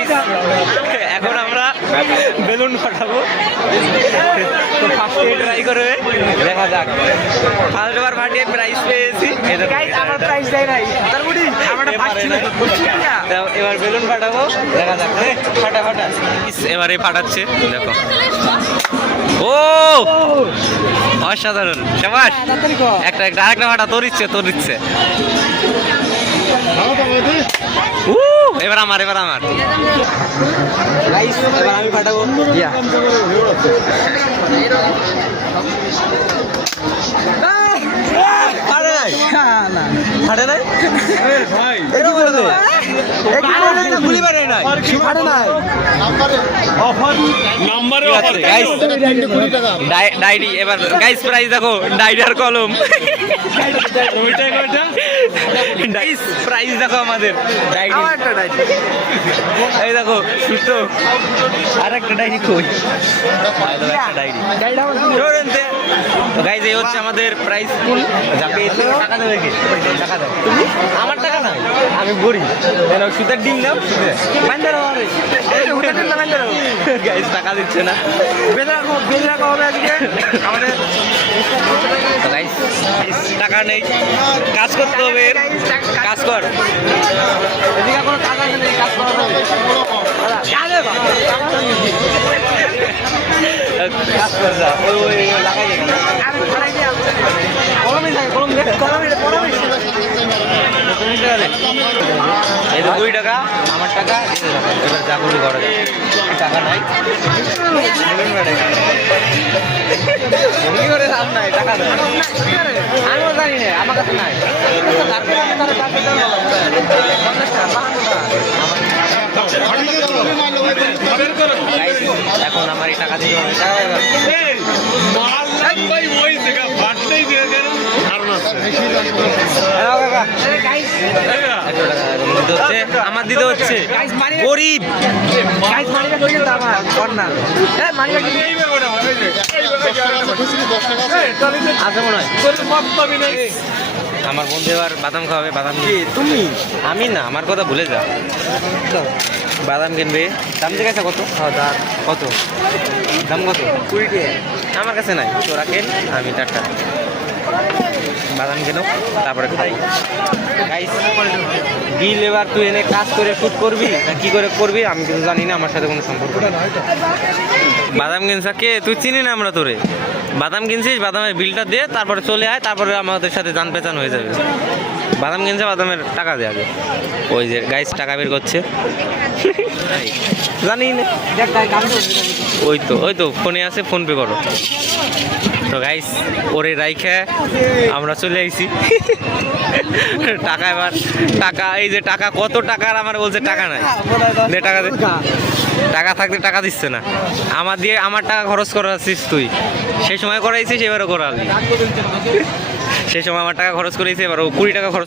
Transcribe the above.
Guys এখন আমরা balloon ফাটাবো। তো ফার্স্টে ট্রাই করবে। দেখা যাক। ফার্স্ট বার ফাটিয়ে প্রাইস পেয়েছি। গাইস আমার প্রাইস দেয় নাই। তার বুড়ি আমারটা বুঝছিস তো এবার বেলুন ফাটাবো। দেখা যাক ফাটা ফাটা। ইস, এবারে ফাটাচ্ছে। দেখো। ও! অসাধারণ। সবাস! একটা একটা আরেকটা ফাটা তোর ইচ্ছে তোর ইচ্ছে। এবার আমার এবার আমার। এবার আমি ফাটাবো ইয়া ফাটে নাই না ফাটে নাই ভাই এটা বলে দে গুলি মারে নাই। ফাটে নাই। নাম্বারে ঠিক গাইস ডায়েরি এবার গাইস প্রাইস দেখো ডায়েরি কলম। ওইটাই কয়টা? গাইস প্রাইস দেখো আমাদের এই দেখো সুতো। আর একটা ডায়েরি কই এই দেখো একটা ডায়েরি গাইড আমার তো গাইস এই হচ্ছে আমাদের প্রাইস ফুল যা পেয়েছি টাকা দেবে কি? টাকা দেবে তুমি আমার টাকা নাই, আমি গরিব। কেন সুতার ডিম না মাইন্দার গাইস টাকা দিচ্ছে না। টাকা নেই। কাজ করতে হবে কাজ কর। কাজ করা ওই লাগাই দে। আমি ফাড়াই দিয়া কলমে থাকে কলম দে কলমে কলমে তুমি টাকা দে। দুই টাকা আমার টাকা দিতে টাকা এবার যা করবি করা যাবে। টাকা নাই। বলুন ম্যাডাম। কি করে লাভ নাই টাকা নাই। আমিও জানি না আমার কাছে নাই। এখন আমার এই টাকা দিতে হবে আমার দিতে হচ্ছে গরিব। আমার কর না এ মানিকা কি আছে মনে হয় আমার বন্ধু এবার বাদাম খাওয়াবে বাদাম কি? তুমি? আমি না আমার কথা ভুলে যা। বাদাম কিনবে। দাম জিজ্ঞাসা কত কত? দাম কত? কুড়ি আমার কাছে নাই। তোরা কেন? আমি টাটা বাদাম কেন তারপরে খাই বিল এবার তুই এনে কাজ করে শুট করবি না কি করে করবি? আমি কিন্তু জানি না, আমার সাথে কোনো সম্পর্ক বাদাম কিনছা কে? তুই চিনি না আমরা তোরে। বাদাম কিনছিস, বাদামের বিলটা দে, তারপরে চলে আয়, তারপরে আমাদের সাথে জান পেচান হয়ে যাবে। বাদাম কিনছে, বাদামের টাকা দে আগে। ওই যে গাইস টাকা বের করছে। জানি না। ওই তো ওই তো, ফোনে আছে, ফোন পে করো। তো গাইস ওরে রাইখে, আমরা চলে আইছি। টাকা এবার, টাকা, এই যে টাকা, কত টাকার আমার বলছে টাকা নাই। দে টাকা দে। টাকা থাকলে টাকা দিচ্ছে না। আমার দিয়ে আমার টাকা খরচ করাচ্ছিস তুই। সেই সময় করাইছিস, এবারও করালি। সেই সময় আমার টাকা খরচ করেছে এবার কুড়ি টাকা খরচ